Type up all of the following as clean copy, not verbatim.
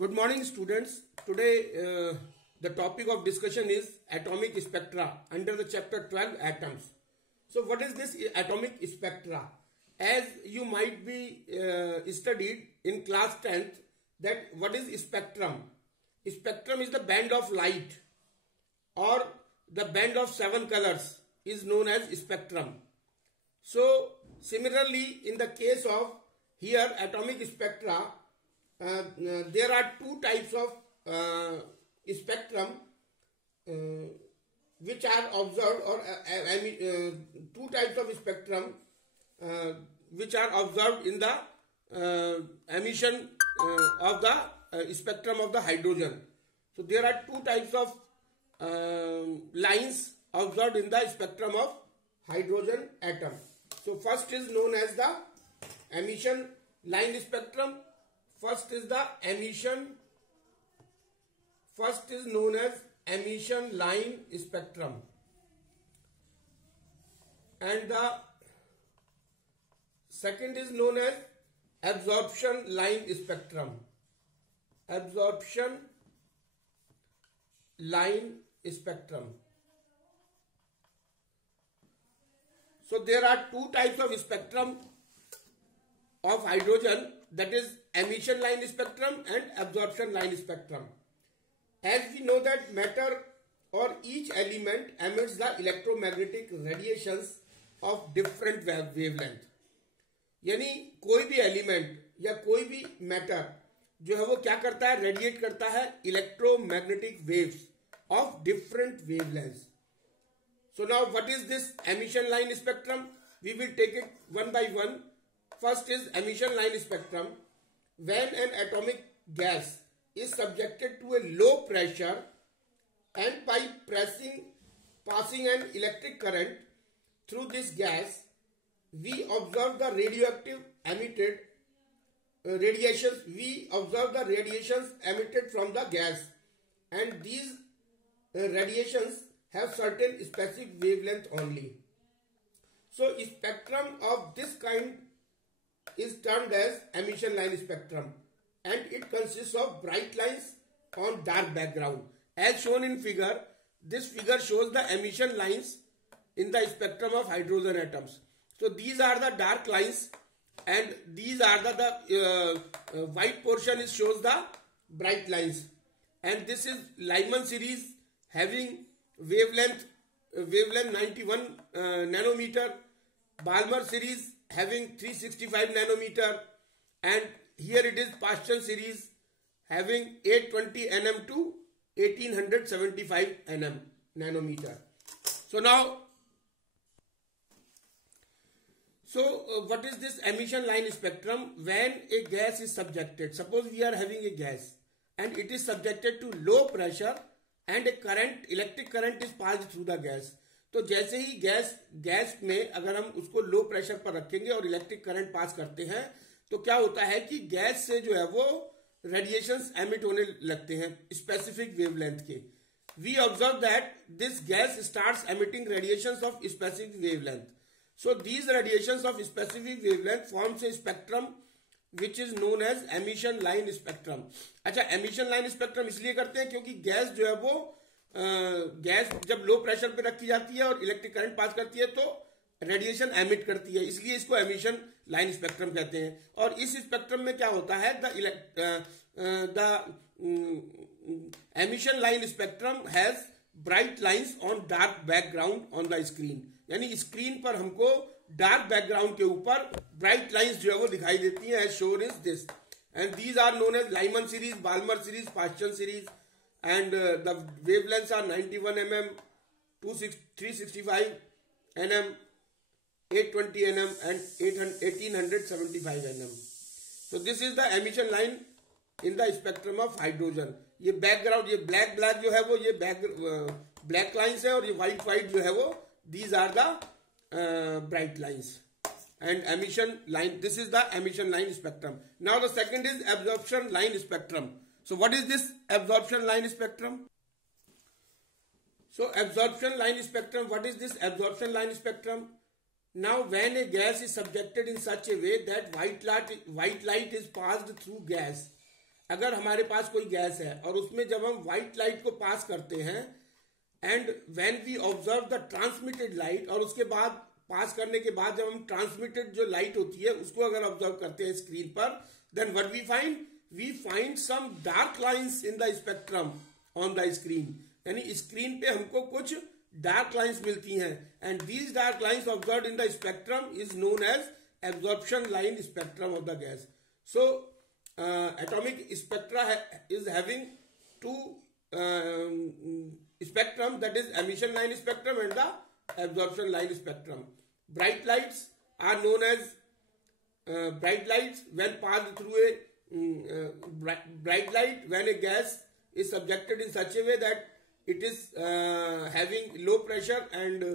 Good morning, students. Today, the topic of discussion is atomic spectra under the chapter 12 atoms. So, what is this atomic spectra? As you might be studied in class 10th, that what is spectrum? Spectrum is the band of light or the band of 7 colors is known as spectrum. So, similarly, in the case of here atomic spectra, there are two types of spectrum which are observed, or two types of spectrum which are observed in the emission of the spectrum of the hydrogen. So there are two types of lines observed in the spectrum of hydrogen atom. So first is known as the emission line spectrum. First is known as emission line spectrum, and the second is known as absorption line spectrum. Absorption line spectrum. So there are two types of spectrum of hydrogen, that is emission line spectrum and absorption line spectrum. As we know that matter or each element emits the electromagnetic radiations of different wavelength. यानी कोई भी element या कोई भी matter जो है वो क्या करता है, रेडिएट करता है electromagnetic waves of different wavelengths. So now what is this emission line spectrum? We will take it one by one. First is emission line spectrum. When an atomic gas is subjected to a low pressure and by passing an electric current through this gas, we observe the radioactive emitted radiations. We observe the radiations emitted from the gas, and these radiations have certain specific wavelength only. So spectrum of this kind is termed as emission line spectrum, and it consists of bright lines on dark background. As shown in figure, this figure shows the emission lines in the spectrum of hydrogen atoms. So these are the dark lines, and these are the white portion shows the bright lines. And this is Lyman series having wavelength 91 nanometer, Balmer series having 365 nanometer, and here it is Paschen series having 820 nm to 1875 nanometer. So now, what is this emission line spectrum? When a gas is subjected, suppose we are having a gas and it is subjected to low pressure and a current, electric current is passed through the gas. तो जैसे ही gas में अगर हम उसको low pressure पर रखेंगे और electric current pass करते हैं, तो क्या होता है कि गैस से जो है वो रेडिएशंस एमिट होने लगते हैं स्पेसिफिक वेवलेंथ के. We observe that this gas starts emitting radiations of specific wavelength. So these radiations of specific wavelength forms a spectrum which is known as emission line spectrum. अच्छा, emission line spectrum इसलिए करते हैं क्योंकि gas जो है वो gas जब low pressure पे रखी जाती है और इलेक्ट्रिक करंट पास करती है तो रेडिएशन एमिट करती है, इसलिए इसको एमिशन लाइन स्पेक्ट्रम कहते हैं. और इस स्पेक्ट्रम में क्या होता है, the emission line spectrum has bright lines on dark background on the screen. यानी स्क्रीन पर हमको डार्क बैकग्राउंड के ऊपर ब्राइट लाइंस जो है वो दिखाई देती हैं, as shown is this. And these are known as Lyman series, Balmer series, Paschen series, and the wavelengths are 91 mm, 365 nm, 820 nm and 1875 nm. So this is the emission line in the spectrum of hydrogen. ये background, ये black जो है वो ये black lines है, और ये white जो है वो these are the bright lines. And emission line, this is the emission line spectrum. Now the second is absorption line spectrum. So what is this absorption line spectrum? So absorption line spectrum, what is this absorption line spectrum? Now, when a gas is subjected in such a way that white light is passed through gas अगर हमारे पास कोई gas है और उसमें जब हम white light को pass करते हैं and when we observe the transmitted light, और उसके बाद पास करने के बाद जब हम ट्रांसमिटेड जो लाइट होती है उसको अगर ऑब्जर्व करते हैं स्क्रीन पर, then what we find some dark lines in the spectrum on the screen. यानी स्क्रीन पे हमको कुछ डार्क लाइंस मिलती हैं, and these dark lines observed in the spectrum is known as absorption line spectrum of the gas. So atomic spectra is having two spectrum, that is emission line spectrum and the absorption line spectrum. Bright lights are known as bright lights when passed through a bright light when a gas is subjected in such a way that it is having low pressure and a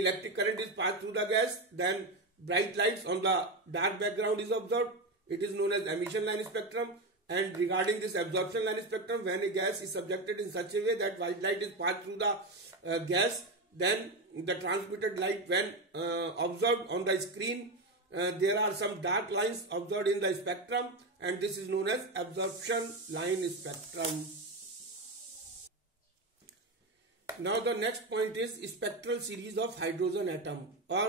electric current is passed through the gas, then bright lights on the dark background is observed. It is known as emission line spectrum. And regarding this absorption line spectrum, when a gas is subjected in such a way that white light is passed through the gas, then the transmitted light when observed on the screen, there are some dark lines observed in the spectrum, and this is known as absorption line spectrum. Now the next point is spectral series of hydrogen atom or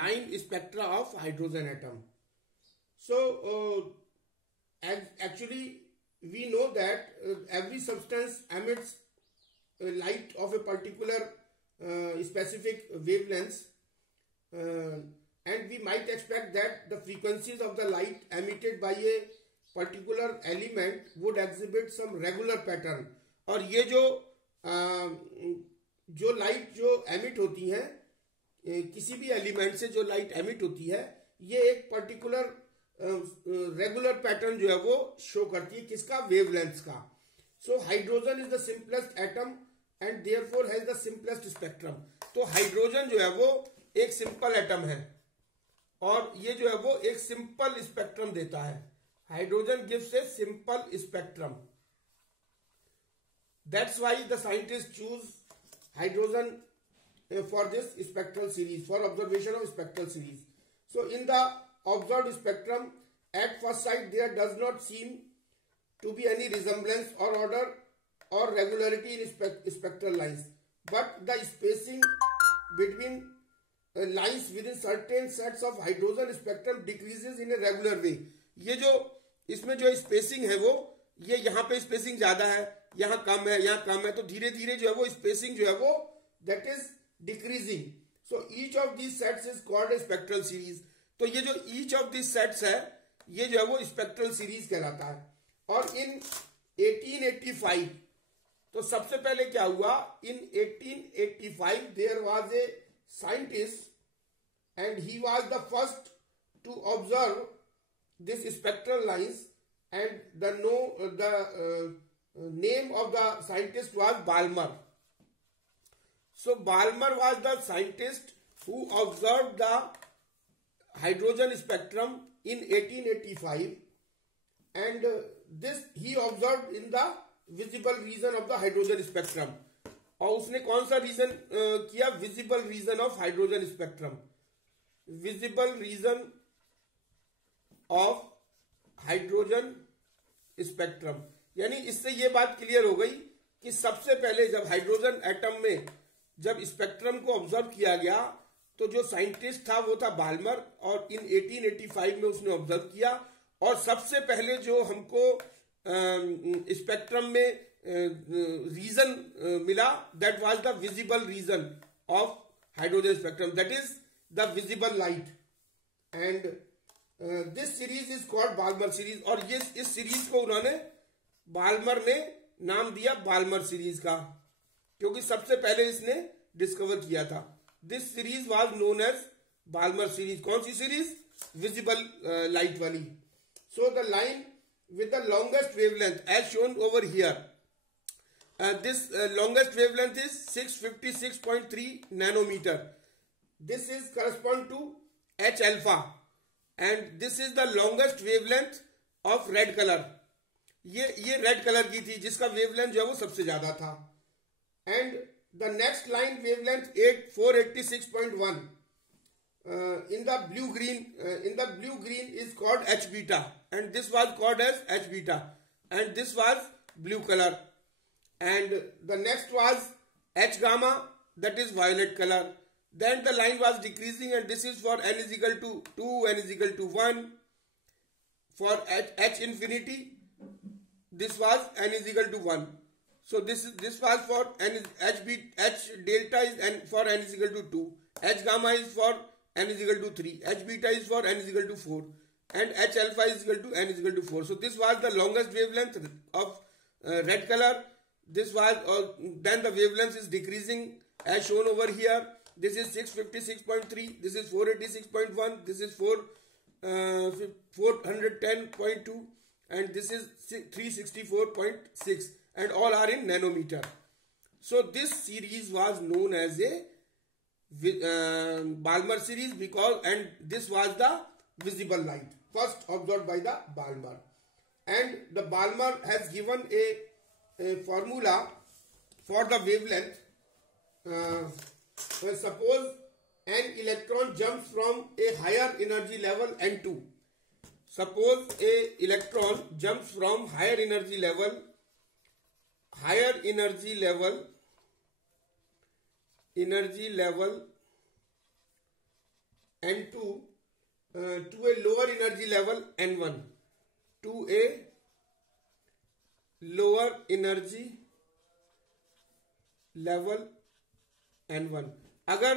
line spectra of hydrogen atom. So actually we know that every substance emits light of a particular specific wavelength, and we might expect that the frequencies of the light emitted by a particular element would exhibit some regular pattern. और ये जो light जो emit होती है किसी भी element से, जो लाइट एमिट होती है, ये एक पर्टिकुलर रेगुलर पैटर्न जो है वो शो करती है, किसका? वेवलेंथ का। So hydrogen is the simplest atom and therefore has the simplest spectrum. तो हाइड्रोजन जो है वो एक सिंपल एटम है और ये जो है वो एक सिंपल स्पेक्ट्रम देता है। Hydrogen gives a simple spectrum, that's why the scientist choose hydrogen for this spectral series, for observation of spectral series. So in the observed spectrum, at first sight there does not seem to be any resemblance or order or regularity in spectral lines, but the spacing between lines within certain sets of hydrogen spectrum decreases in a regular way. ये जो इसमें जो spacing है वो, ये यहाँ पे spacing ज्यादा है, यहाँ कम है, यहाँ कम है, तो धीरे धीरे जो है वो स्पेसिंग जो है वो that is decreasing. So each of these sets is called a spectral series. तो ये जो each of these sets है, ये जो है वो spectral series कहलाता है। और in 1885, तो सबसे पहले क्या हुआ? In 1885 there was a scientist and he was the first to observe this spectral lines, and the name of the scientist was Balmer. So Balmer was the scientist who observed the hydrogen spectrum in 1885, and this he observed in the visible region of the hydrogen spectrum. और उसने कौन सा reason किया? Visible region of hydrogen spectrum, visible region of hydrogen spectrum. यानी इससे ये बात clear हो गई कि सबसे पहले जब हाइड्रोजन एटम में जब स्पेक्ट्रम को ऑब्जर्व किया गया तो जो साइंटिस्ट था वो था बाल्मर, और इन 1885 में उसने ऑब्जर्व किया। और सबसे पहले जो हमको स्पेक्ट्रम में रीजन मिला, that was the visible region of hydrogen spectrum, that is the visible light, and this series is called Balmer series. और ये इस सीरीज को उन्होंने बाल्मर ने नाम दिया बाल्मर सीरीज का, क्योंकि सबसे पहले इसने डिस्कवर किया था। This series was known as Balmer series. कौन सी सीरीज? विजिबल लाइट वाली। So the line with the longest wavelength as shown over here, this longest wavelength is 656.3 nanometre. This is correspond to H alpha, and this is the longest wavelength of red color. ये red colour की थी जिसका wavelength जो है वो सबसे ज्यादा था। And the next line wavelength 486.1 in the blue green is called H beta, and this was called as H beta. and this was blue color. And the next was H gamma, that is violet color. Then the line was decreasing, and this is for n is equal to 2, n is equal to 1. For H infinity, this was n is equal to 1. So this was for n is H delta is n for n is equal to 2. H gamma is for n is equal to 3. H beta is for n is equal to 4. And H alpha is equal to n is equal to 4. So this was the longest wavelength of red color. This was then the wavelength is decreasing as shown over here. This is 656.3. This is 486.1. This is 410.2. And this is 364.6. And all are in nanometer. So this series was known as a Balmer series and this was the visible light first observed by the Balmer. And the Balmer has given a formula for the wavelength. Suppose an electron jumps from a higher energy level N2. Suppose a electron jumps from higher energy level N2 to a lower energy level N1. To a lower energy level N1. अगर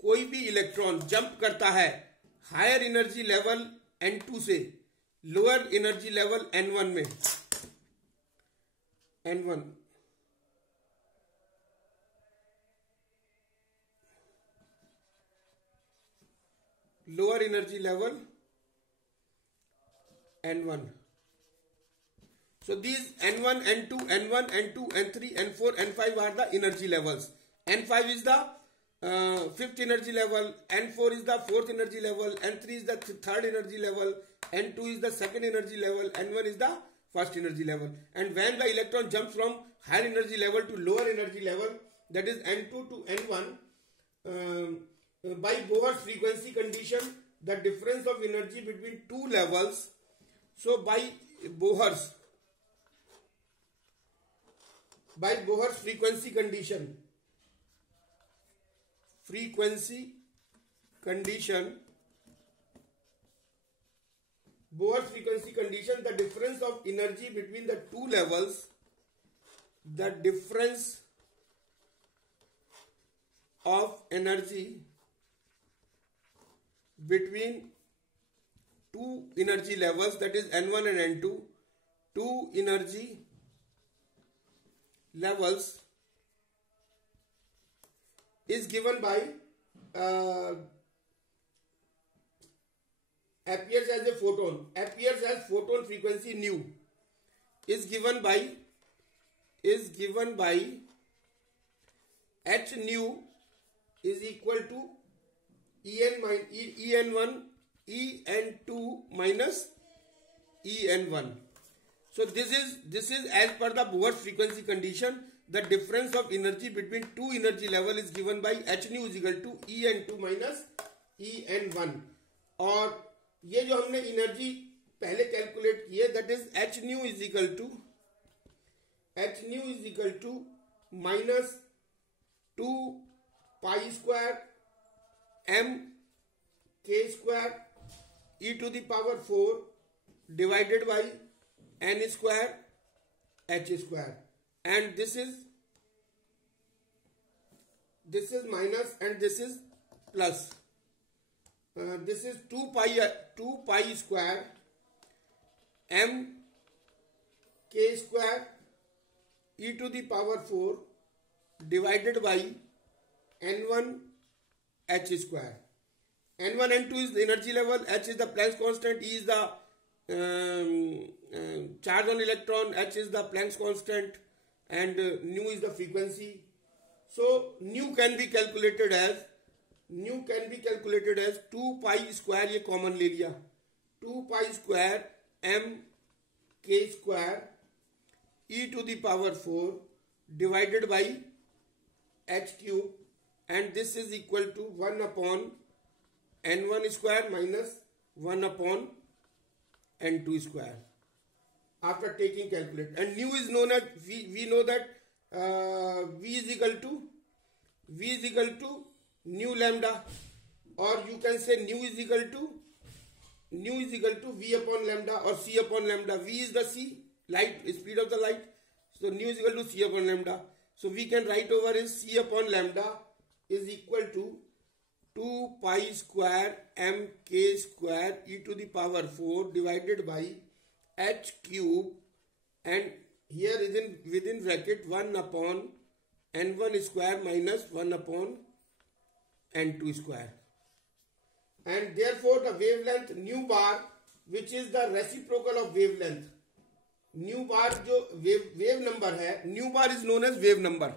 कोई भी electron jump करता है higher energy level N2 से lower energy level N1 में, N1 lower energy level N1. So these N1, N2, N1, N2, N3, N4, N5 are the energy levels. N5 is the fifth energy level, N4 is the fourth energy level, N3 is the third energy level, N2 is the second energy level, N1 is the first energy level. And when the electron jumps from higher energy level to lower energy level, that is N2 to N1, by Bohr's frequency condition, the difference of energy between two levels. So by Bohr's frequency condition, Bohr's frequency condition, the difference of energy between the two levels, the difference of energy between two energy levels, that is N1 and N2, two energy levels is given by appears as a photon, appears as photon frequency nu, is given by h nu is equal to En1 En2 minus En1. So this is as per the Bohr's frequency condition. The difference of energy between two energy level is given by h nu is equal to En2 minus En1. और ये जो हमने energy पहले calculate की है, that is h nu is equal to minus 2 pi square m k square e to the power 4 divided by n square h square, and this is minus and this is plus. This is 2 pi square m k square e to the power 4 divided by n1 h square. N1 N2 is the energy level, h is the Planck's constant, E is the charge on electron, h is the Planck's constant, and nu is the frequency. So nu can be calculated as 2 pi square, ये common ले लिया, 2 pi square m k square e to the power 4 divided by h cube, and this is equal to 1 upon n1 square minus 1 upon n2 square. after taking calculate. And nu is known as, we know that V is equal to nu lambda, or you can say nu is equal to V upon lambda or C upon lambda. V is the C, light, speed of the light. So nu is equal to C upon lambda. So we can write over is C upon lambda is equal to 2 pi square m k square e to the power 4 divided by h cube, and here is in within bracket 1 upon n1 square minus 1 upon n2 square. And therefore the wavelength nu bar, which is the reciprocal of wavelength, nu bar जो wave number है, nu bar is known as wave number.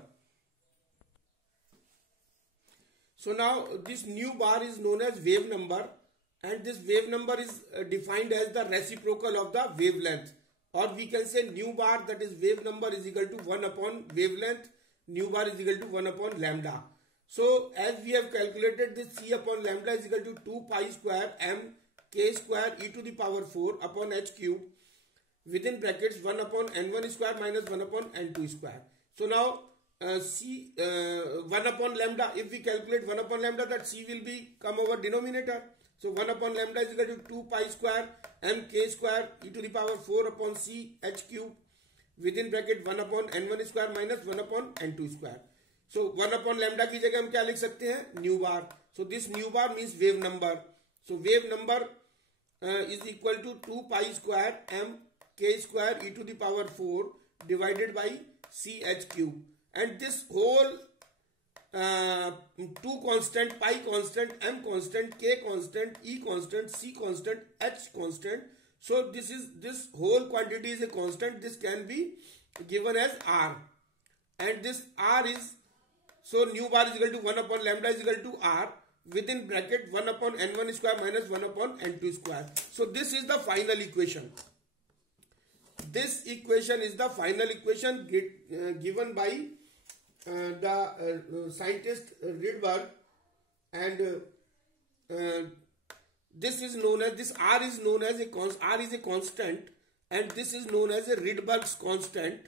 So now this nu bar is known as wave number, and this wave number is defined as the reciprocal of the wavelength, or we can say nu bar, that is wave number, is equal to 1 upon wavelength. Nu bar is equal to 1 upon lambda. So as we have calculated, this C upon lambda is equal to 2 pi square m k square e to the power 4 upon h cube within brackets 1 upon n1 square minus 1 upon n2 square. So now 1 upon lambda, if we calculate 1 upon lambda, that C will be come over denominator. So 1 upon lambda is equal to 2 pi square m k square e to the power 4 upon C h cube within bracket 1 upon n1 square minus 1 upon n2 square. So 1 upon lambda की जगह हम क्या लिख सकते हैं, new bar. So this new bar means wave number. So wave number is equal to 2 pi square m k square e to the power 4 divided by c h cube. And this whole 2 constant, pi constant, m constant, k constant, e constant, c constant, h constant. So this whole quantity is a constant. This can be given as r, and this r is, so nu bar is equal to 1 upon lambda is equal to r within bracket 1 upon n1 square minus 1 upon n2 square. So this is the final equation. This equation is the final equation given by the scientist Rydberg, and this is known as, this r is known as r is a constant, and this is known as a Rydberg's constant,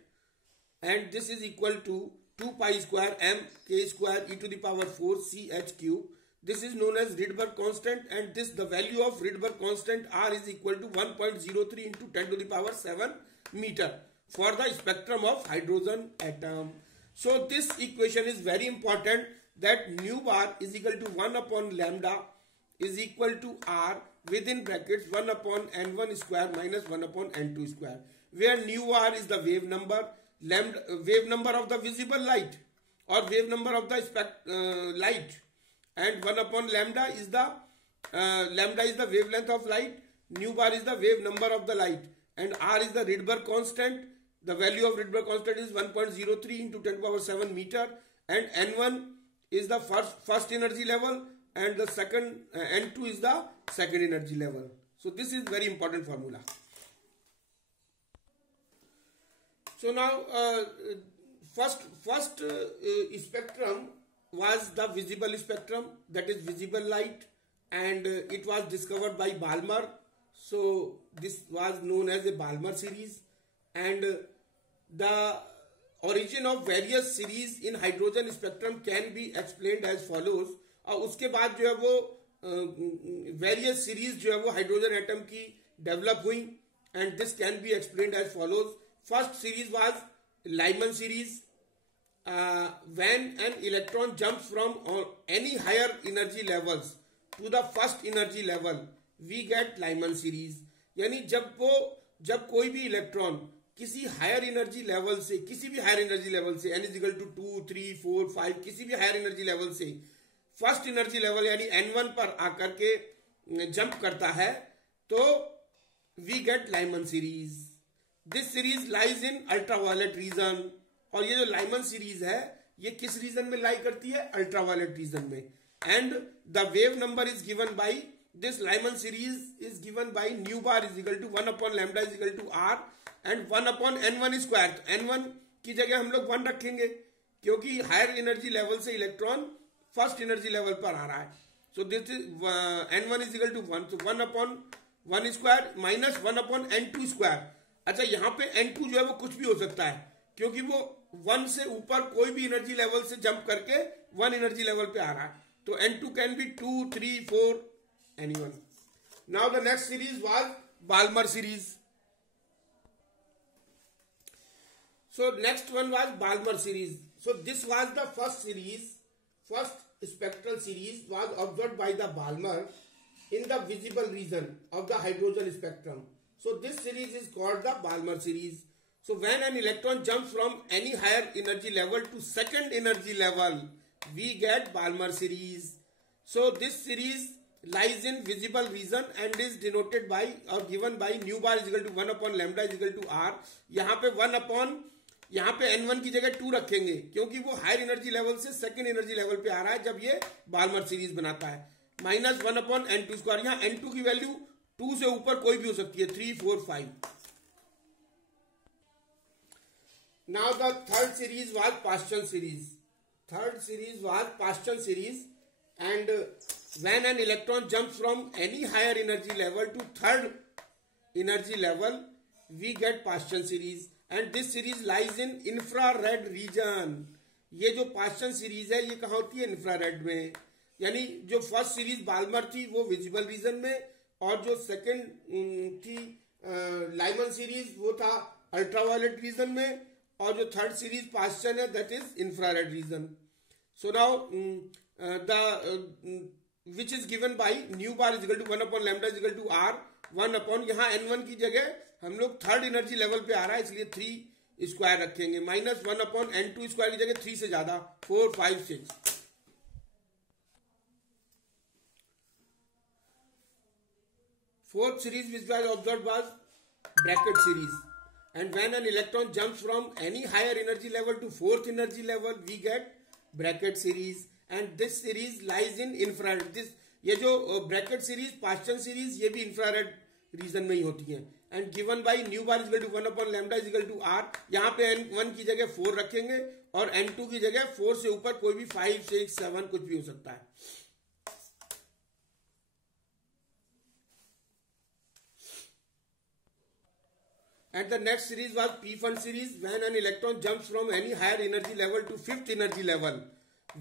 and this is equal to 2 pi square m k square e to the power 4 c h cube. This is known as Rydberg constant, and this, the value of Rydberg constant r is equal to 1.03 into 10 to the power 7 meter for the spectrum of hydrogen atom. So this equation is very important, that nu bar is equal to 1 upon lambda is equal to r within brackets 1 upon n1 square minus 1 upon n2 square, where nu r is the wave number, lambda wave number of the visible light or wave number of the light, and 1 upon lambda is the wavelength of light, nu bar is the wave number of the light, and r is the Rydberg constant. The value of Rydberg constant is 1.03 into 10 to the power 7 meter, and n1 is the first energy level, and the second n2 is the second energy level. So this is very important formula. So now first spectrum was the visible spectrum, that is visible light, and it was discovered by Balmer. So this was known as a Balmer series, and the origin of various series in hydrogen spectrum can be explained as follows. और उसके बाद जो है वो various series जो है वो hydrogen atom की develop हुई, and this can be explained as follows. First series was Lyman series. When an electron jumps from any higher energy levels to the first energy level, we get Lyman series. यानी जब कोई भी electron किसी higher energy level से, किसी भी higher energy level से, n equal to 2, 3, 4, 5, किसी भी हायर एनर्जी लेवल से फर्स्ट एनर्जी लेवल यानी n1 पर आकर के जंप करता है, तो we get Lyman series. This series lies in ultraviolet region. और ये जो लाइमन सीरीज है ये किस रीजन में लाई करती है? अल्ट्रावायलेट रीजन में. And the wave number is given by this Lyman series is given by nu bar is equal to 1 upon lambda is equal to r and 1 upon n1 square. n1 की जगह हम लोग 1 रखेंगे क्योंकि higher energy level से electron first energy level पर आ रहा है. So this is n1 is equal to 1. So 1 upon 1 square minus 1 upon n2 square. अच्छा, यहाँ पे N2 जो है वो कुछ भी हो सकता है, क्योंकि वो 1 से ऊपर कोई भी एनर्जी लेवल से जंप करके 1 एनर्जी लेवल पे आ रहा है. तो N2 can be 2, 3, 4, anyone. Now the next series was Balmer series. So next one was Balmer series. So this was the first series, first spectral series was observed by the Balmer in the visible region of the hydrogen spectrum. So this series is called the Balmer series. So when an electron jumps from any higher energy level to second energy level, we get Balmer series. So this series lies in visible region and is denoted by or given by nu bar is equal to 1 upon lambda is equal to r. यहाँ पे 1 upon, यहाँ पे n1 की जगह 2 रखेंगे, क्योंकि वो higher energy level से सेकेंड एनर्जी लेवल पे आ रहा है जब ये बाल्मर सीरीज बनाता है. Minus 1 upon n2 square. यहाँ n2 की वैल्यू 2 से ऊपर कोई भी हो सकती है, 3, 4, 5. Now the third series was Paschen series. Third series was Paschen series, and when an electron jumps from any higher energy level to third energy level, we get Paschen series, and this series lies in infrared region. ये जो Paschen series है ये कहाँ होती है? Infrared में. यानी जो फर्स्ट सीरीज बाल्मर थी वो विजिबल रीजन में, और जो सेकंड थी लाइमन सीरीज वो था अल्ट्रावायलेट रीजन में, और जो थर्ड सीरीज पास्चन है that is infrared region. So now the which is given by nu bar is equal to 1 upon lambda is equal to r 1 upon, यहाँ n1 की जगह हम लोग थर्ड एनर्जी लेवल पे आ रहा है इसलिए 3 स्क्वायर रखेंगे, माइनस 1 अपॉन n2 स्क्वायर की जगह 3 से ज्यादा 4, 5, 6. Fourth series which was observed was bracket series, and when an electron jumps from any higher energy level to fourth energy level we get bracket series, and this series lies in infrared. This ये जो bracket series Paschen series ये भी infrared region में ही होती है, and given by nu bar is equal to 1 upon lambda is equal to r. यहाँ पे n1 की जगह 4 रखेंगे और n2 की जगह 4 से ऊपर कोई भी 5, 6, 7 कुछ भी हो सकता है. And the next series was P-Fund series. When an electron jumps from any higher energy level to fifth energy level,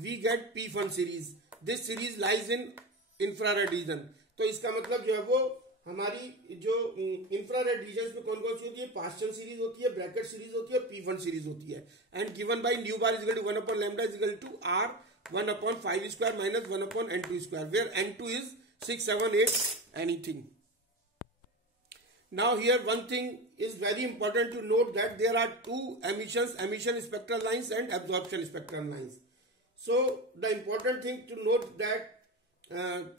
we get P-Fund series. This series lies in infrared region. तो इसका मतलब जो है वो हमारी जो इंफ्रारेड रीजन में कौन कौन सी होती है? पास्चन सीरीज होती है, ब्रैकेट सीरीज होती है, P-Fund सीरीज होती है. And given by nu bar is equal to 1 upon lambda is equal to r 1 upon 5 square minus 1 upon n2 square, where n2 is 6, 7, 8 anything. Now here one thing is very important to note that there are two emission spectral lines and absorption spectral lines. So the important thing to note that